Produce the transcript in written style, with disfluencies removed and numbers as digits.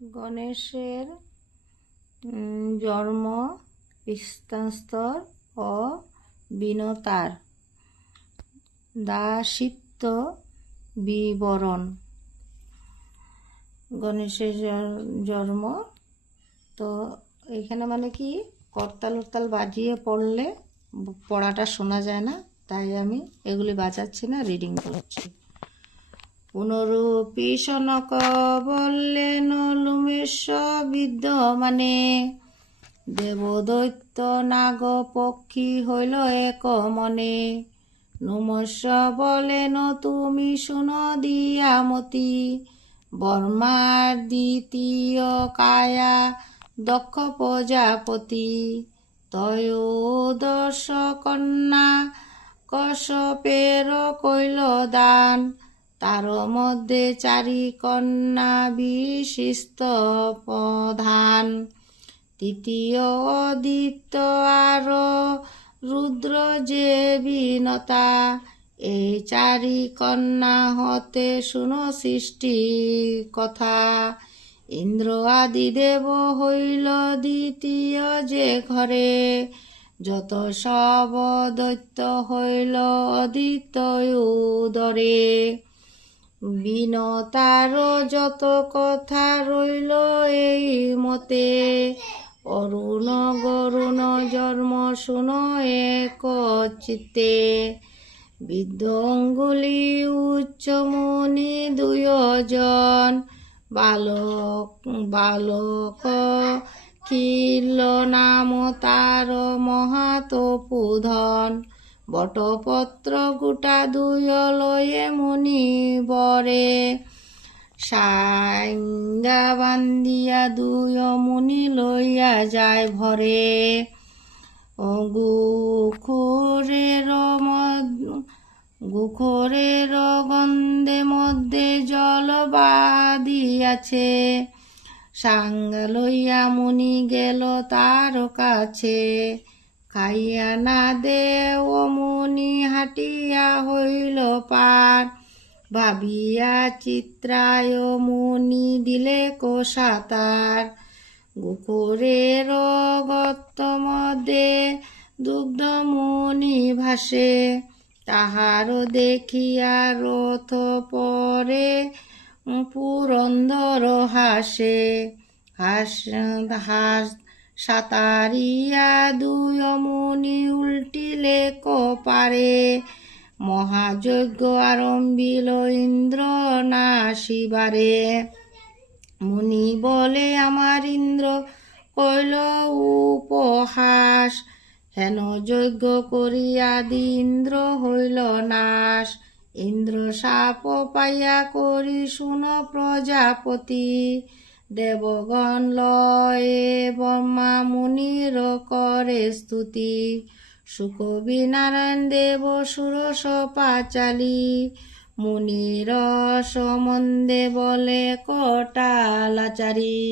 গণেশের জন্ম বৃত্তান্ত ও বিনতার দাসিত্ব বিবরণ। গণেশের জন্ম তো এখানে মানে কি করতাল উরতাল বাজিয়ে পড়লে পড়াটা শোনা যায় না, তাই আমি এগুলি বাজাচ্ছি না, রিডিং করছি। পুনরূপী সনক বললেন লুমেশ বিদ্যমানে, দেবদৈত্য নাগ পক্ষী হইল এক মনে। নুমস্য বলেন তুমি শুনো দিয়ামতি, বর্মার দ্বিতীয় কায়া দক্ষ প্রজাপতি। ত্রয়োদশ কন্যা কশ্যপের কইল দান, তার মধ্যে চারি কন্যা বিশিষ্ট প্রধান। তৃতীয় অদিত্য আর রুদ্র যে বিনতা, এই চারি কন্যা হতে শুনো সৃষ্টি কথা। ইন্দ্র আদি দেব হইল দ্বিতীয় যে ঘরে, যত সব দৈত্য হইল অদিত্য উদরে। বিনতার যত কথা রইল এই মতে, অরুণ গরুণ জন্ম শুনো এক চিত্তে। বৃদ্ধ অঙ্গুলি উচ্চ মুনি দুইজন, বালক কিল নাম তার মহাতপুধন। বটপত্র গোটা দুই লয়ে মুনি বরে, সাঙ্গা বান্ধিয়া দুই মুনি লইয়া যায় ভরে। গুখরের গন্ধে মধ্যে জল বাঁধিয়াছে, সাঙ্গা লইয়া মুনি গেল তার কাছে। খাইয়া না দে ও মুনি হাঁটিয়া হইল পার, ভাবিয়া চিত্রায় মুনি দিলে কোষাতার। গুখরের গর্ত মধ্যে দুগ্ধ মুনি ভাসে, তাহার দেখিয়া রথ পরে পুরন্দর হাসে। সাতারিয়া দুই মুনি উল্টিলে কপারে, মহাযজ্ঞ আরম্ভিল ইন্দ্র নাসিবারে। মুনি বলে আমার ইন্দ্র কইল উপহাস, হেন যজ্ঞ করিয়া দি ইন্দ্র হইল নাশ। ইন্দ্র শাপ পাইয়া করি শুন প্রজাপতি, দেবগণ লয়ে ব্রহ্মা মুনির করে স্তুতি। সুকবি নারায়ণ দেব সুরস পাঁচালী, মুনির সম্বন্ধে বলে কটালাচারী।